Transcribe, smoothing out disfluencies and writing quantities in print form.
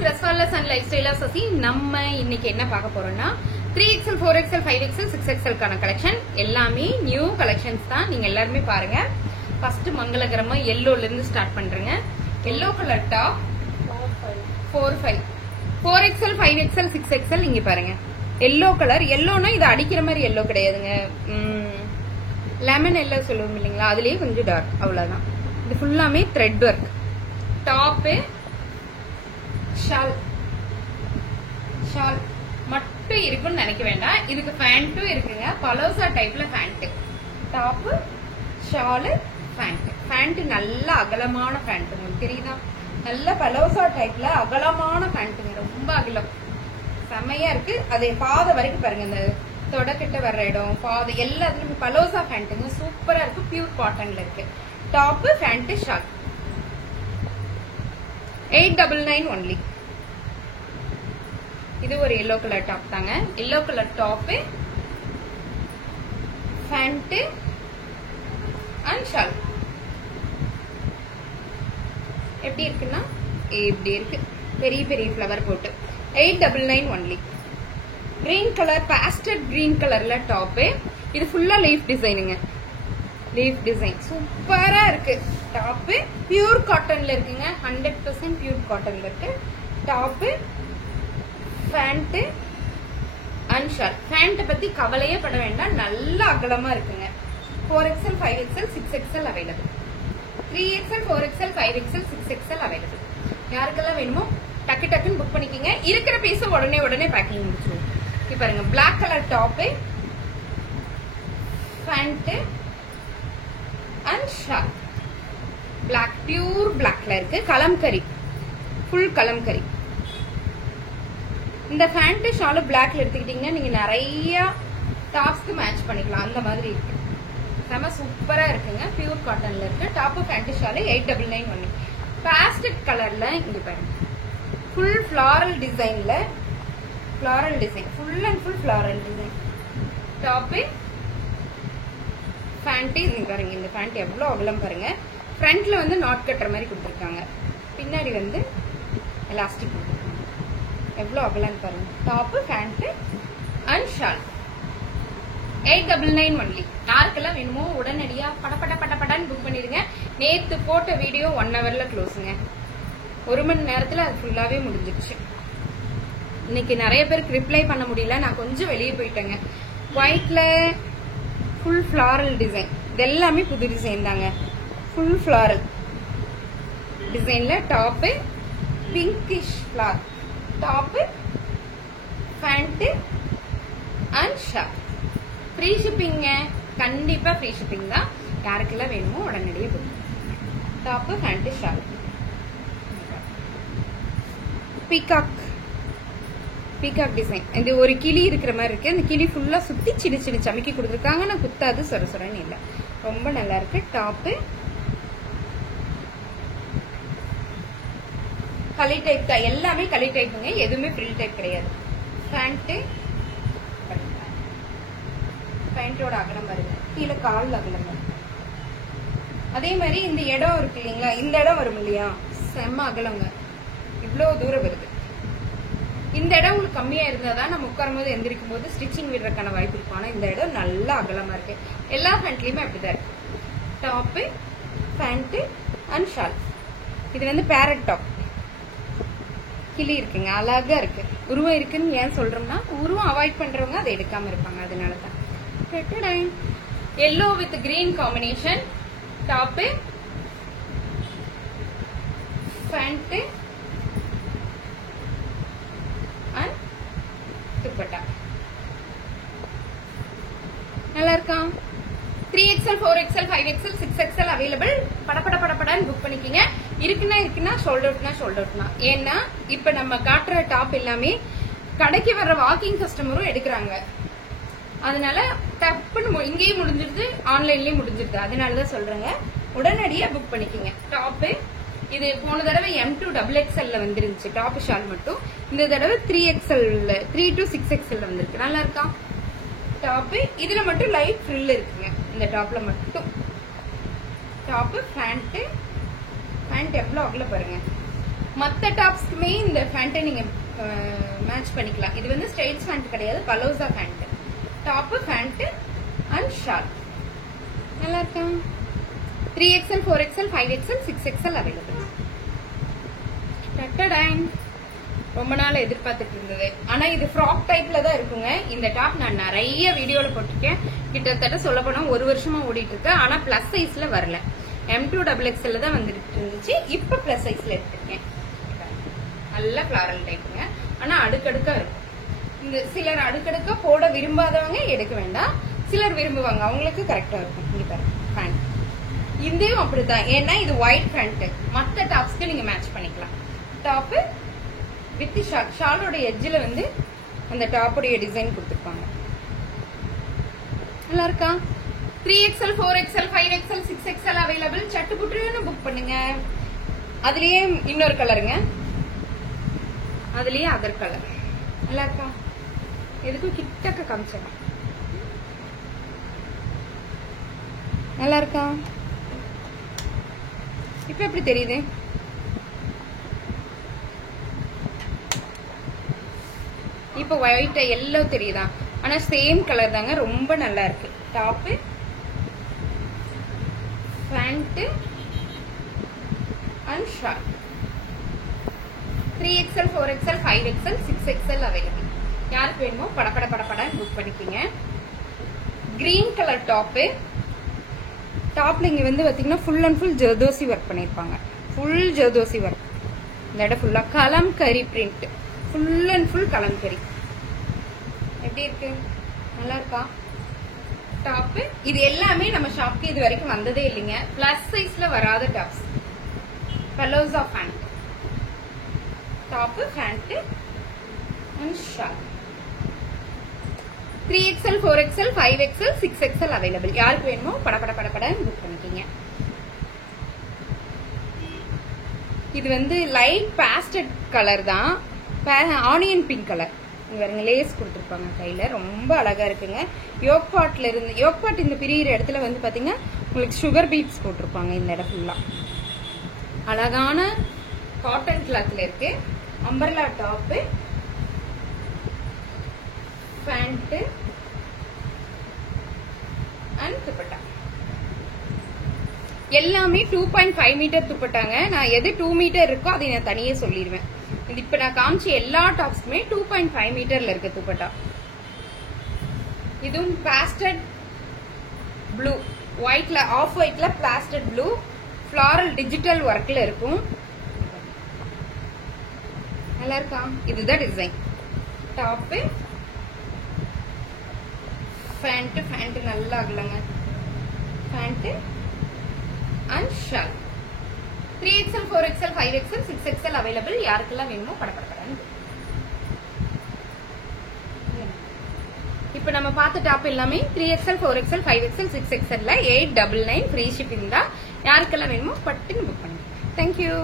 Dress Wallers and Lifestyle Sasi. நம்ம இன்னைக்கு என்ன பார்க்க போறோம்னா 3XL 4XL 5XL 6XL கான கலெக்ஷன் எல்லாமே நியூ கலெக்ஷன்ஸ் தான். நீங்க எல்லாரும் பாருங்க. ஃபர்ஸ்ட் மங்களகரமா yellowல இருந்து ஸ்டார்ட் பண்றேங்க. yellow colour top 45 4XL 5XL 6XL இங்க பாருங்க. yellow கலர் yellowனா இது அடிக்கிற மாதிரி yellow கிடையாதுங்க. லெமன் எல்லோ சொல்லுவோம் இல்லைங்களா, அதுலயே கொஞ்சம் டார்க், அவ்வளவுதான். இது ஃபுல்லாமே த்ரெட் ஒர்க். டாப் ஷால் மட்டும் இருக்குன்னு நினைக்க வேண்டாம். இதுக்கு பேண்ட்டும் இருக்குங்க. பலோசா டைப்ல பேண்ட். டாப் ஷால் பேண்ட் நல்ல அகலமான பேண்ட். உங்களுக்கு தெரியுதா? நல்ல பலோசா டைப்ல அகலமான பேண்ட்டுங்க. ரொம்ப அகலம், செமையா இருக்கு. அதே பாதை வரைக்கும் பாருங்க, இந்த தொடக்கிட்ட வர்ற இடம் பாதை எல்லாத்துலயும் பலோசா பேண்ட்டுங்க. சூப்பரா இருக்கு. பியூர் காட்டன்ல இருக்கு. Top pant shawl 899 only. இது ஒரு எல்லோ கலர் டாப் தாங்க. Yellow colour top pant and shawl எப்படி இருக்குன்னா எப்படி இருக்கு, பெரிய பெரிய ஃபிளவர் போட்டு 899 only. Green colour pastel green கலர்ல டாப். இது ஃபுல்லா லீஃப் டிசைனுங்க. லீஃப் டிசைன் சூப்பரா இருக்கு. டாப் பியூர் காட்டன்ல இருக்குங்க. 100% பியூர் காட்டன்ல இருக்கு. Top pant and shawl. Pant பத்தி கவலையே பட வேண்டாம், நல்ல அகலமா இருக்குங்க. 4XL 5XL 6XL available. 3XL 4XL 5XL 6XL available. யாருக்கெல்லாம் வேணுமோ டக்கு டக்குன்னு புக் பண்ணிக்கோங்க. இருக்கிற பீஸ் உடனே பேக்கிங் முடிச்சிருவோம். இப்ப பாருங்க, black colour top pant and shawl. Black pure பிளாக்ல இருக்கு. கலம்கரி, ஃபுல் கலம்கரி. இந்த பேண்ட் ஷால் பிளாக்ல எடுத்துக்கிட்டீங்கன்னா நீங்க நிறைய டாப்ஸ்க்கு மேட்ச் பண்ணிக்கலாம். அந்த மாதிரி இருக்கு. செம சூப்பரா இருக்குங்க. பியூர் காட்டன்ல இருக்கு. Top pant shawl 899 only. Pastel கலர்ல இங்க பாருங்க, ஃபுல் ஃபிளாரல் டிசைன்ல, floral design full and full floral design. Top pant இங்க பாருங்க. இந்த பேண்ட் எவ்வளவு அகலம் பாருங்க. ஃப்ரண்ட்ல வந்து நாட் கட்டுற மாதிரி கொடுத்துருக்காங்க. பின்னாடி வந்து எலாஸ்டிக் கொடுத்துருக்காங்க. எவ்வளவு அகலம் பாருங்க. Top pant and shawl 899 only. யாருக்கெல்லாம் வேணுமோ உடனடியா படன்னு புக் பண்ணிருங்க. நேத்து போட்ட வீடியோ 1 ஹவர்ல க்ளோஸுங்க. 1 மணி நேரத்துல அது ஃபுல்லாவே முடிஞ்சிருச்சு. இன்னைக்கு நிறைய பேருக்கு ரிப்ளை பண்ண முடியல, நான் கொஞ்சம் வெளியே போயிட்டேங்க. ஒயிட்ல ஃபுல் ஃபிளாரல் டிசைன். இது எல்லாமே புது டிசைன் தாங்க. ஃபுல் ஃபிளாரல் டிசைன்ல top pinkish flower. Top pant and shawl. Free ஷிப்பிங்க. கண்டிப்பா ஃப்ரீ ஷிப்பிங் தான். யாருக்கெல்லாம் வேணுமோ உடனடியே book. Top pant shawl. Peacock design. இது ஒரு கிளி இருக்கிற மாதிரி இருக்கு. அந்த கிளி ஃபுல்லா சுத்தி சின்ன சமைக்கி கொடுத்துருக்காங்க. நான் குத்தாது, சொரன்னு இல்ல. ரொம்ப நல்லா இருக்கு. டாப் களி டைப் தான். எல்லாமே களி டைப்புங்க. எதுவுமே ஃப்ரில் டைப் கிடையாது. பேண்டோட அகலம் பாருங்க. கீழே கால் அகலம். அதே மாதிரி இந்த இடம் இருக்கு இல்லைங்களா, இந்த இடம் வரும் இல்லையா, செம்ம அகலங்க. இவ்வளவு தூரம் வருது. இந்த இடம் உங்களுக்கு கம்மியா இருந்தாதான் நம்ம உட்காரும் போது எந்திரிக்கும் போது ஸ்டிச்சிங் விடுறதுக்கான வாய்ப்பு இருக்கும். ஆனா இந்த இடம் நல்லா அகலமா இருக்கு. எல்லா பேண்ட்லயுமே அப்படிதான் இருக்கு. Top pant and shawl. இது வந்து பேரட் டாப். கிளி இருக்குங்க, அழகா இருக்கு. உருவம் இருக்குன்னு ஏன் சொல்றோம்னா, உருவம் அவாய்ட் பண்றவங்க அதை எடுக்காம இருப்பாங்க. அதனாலதான். Yellow with green combination. Top pant and dupatta. நல்லா இருக்கா? 3XL 4XL 5XL 6XL available. படப்படன்னு book பண்ணிக்கீங்க. இருக்குன்னா சோல்ட் அவுட்னா. ஏன்னா இப்ப நம்ம காட்டுற டாப் எல்லாமே கடைக்கு வர்ற வாக்கிங் கஸ்டமரும் எடுக்கிறாங்க. அதனால டப்புன்னு இங்கேயும் முடிஞ்சிருது, ஆன்லைன்லயும் முடிஞ்சிருது. அதனாலதான் சொல்றேங்க, உடனடியா புக் பண்ணிக்கீங்க. டாப் இது போன தடவை M2 XXL வந்துருந்துச்சு டாப் ஷால் மட்டும். இந்த தடவை 3XL 3 to 6XL வந்திருக்கு. நல்லா இருக்கா? டாப் இதுல மட்டும் லைட் ஃப்ரில் இருக்குங்க. இந்த டாப்ல மட்டும். டாப் பேண்ட் எவ்வளவு அகல பாருங்க. மத்த டாப்ஸ்க்குமே இந்த பேண்ட்டை நீங்க மேட்ச் பண்ணிக்கலாம். இது வந்து ஸ்ட்ரெயிட் பேண்ட் கிடையாது, palazzo pant. Top, pant and short. நல்லா இருக்கா? 3XL, 4XL, 5XL, 6XL available. ரொம்ப நாள் எதிர்பார்த்துட்டு இருந்தது. ஆனா இது ஃப்ராக் டைப்ல தான் இருக்குங்க. இந்த டாப் நான் நிறைய வீடியோல போட்டிருக்கேன். கிட்டத்தட்ட சொல்ல போனா 1 வருஷமா ஓடிட்டு இருக்கு. ஆனா பிளஸ் சைஸ்ல வரல. M2XXL தான் வந்துட்டு இருந்துச்சு. இப்ப பிளஸ் சைஸ்ல எடுத்திருக்கேன். நல்ல ஃபிளாரல் டைப்புங்க. ஆனா அடுக்கடுக்கா இருக்கும். இந்த சிலர் அடுக்கடுக்கா போட விரும்பாதவங்க எடுக்க வேண்டாம். சிலர் விரும்புவாங்க, அவங்களுக்கு கரெக்டா இருக்கும். இங்க பாருங்க பேண்ட். இதையும் அப்படித்தான். ஏன்னா இது ஒயிட் பேண்ட். மற்ற டாப்ஸ்க்கு நீங்க மேட்ச் பண்ணிக்கலாம். Top with shawl. ஷாலோட எட்ஜ்ல வந்து அந்த டாப்போடைய டிசைன் கொடுத்துருப்பாங்க. நல்லா இருக்கா? 3XL, 4XL, 5XL, 6XL available. சட்டு புட்டுன்னு புக் பண்ணுங்க. அதுலயே இன்னொரு கலருங்க. அதுலயே அதர் கலர். நல்லா இருக்கா? எதுக்கும் கிட்டக்க காமிச்சேன். நல்லா இருக்கா? இப்ப எப்படி தெரியுது? இப்ப ஒயிட் எல்லோ தெரியுதா? ஆனா சேம் கலர் தாங்க. ரொம்ப நல்லா இருக்கு. Top, pant and short. 3XL, 4XL, 5XL, 6XL available. யாருக்கு வேணுமோ படப்பட புக் பண்ணிக்கோங்க. Green colour top. டாப்ல இங்க வந்து பாத்தீங்கன்னா full and full zardozi work பண்ணிருப்பாங்க. Full zardozi work. இந்த இடம் ஃபுல்லா kalamkari print. Full and full kalamkari. எப்படி இருக்கு? நல்லா இருக்கா? டாப். இது எல்லாமே நம்ம ஷாப்க்கு இது வரைக்கும் வந்ததே இல்லைங்க. பிளஸ் சைஸ்ல வராத tops. Palazzo pant. Top, pant and short. 3XL, 4XL, 5XL, 6XL available. யாருக்கு வேணுமோ படப்பட புக் பண்ணிக்கீங்க. இது வந்து லைட் பாஸ்டட் கலர் தான். Onion pink colour. இங்க லேஸ் கொடுத்துருப்பாங்க கையில. ரொம்ப அழகா இருக்குங்க. யோக் பாட் இந்த பிரியிற இடத்துல வந்து பாத்தீங்கன்னா உங்களுக்கு சுகர் பீட்ஸ் போட்டிருப்பாங்க. இந்த இடம் ஃபுல்லா அழகான காட்டன் கிளாத்ல இருக்கு. Umbrella top, pant and dupatta. எல்லாமே 2.5 மீட்டர் துப்பட்டாங்க. நான் எது 2 மீட்டர் இருக்கோ அதை நான் தனியே சொல்லிடுவேன். இது இப்ப நான் காமிச்ச எல்லா டாப்ஸ்க்குமே 2.5 மீட்டர்ல இருக்கு துப்பட்டா. இதுவும் பாஸ்டட் ப்ளூ, ஒயிட்ல, ஆஃப் ஒயிட்ல பிளாஸ்டட் ப்ளூ, ஃபிளாரல் டிஜிட்டல் ஒர்க்ல இருக்கும். நல்லா இருக்கா? இதுதான் டிசைன். டாப், பேண்ட் நல்லா ஆகலங்க. Pant and shawl. 3XL, 4XL, 5XL, 6XL available. யாருக்கெல்லாம் வேணுமோ படப்படப்படான்னு. இப்ப நம்ம பார்த்த டாப் எல்லாமே 3XL, 4XL, 5XL, 6XL 899 free shipping தான். யாருக்கெல்லாம் வேணுமோ பட்டுன்னு புக் பண்ணுங்க. தேங்க்யூ.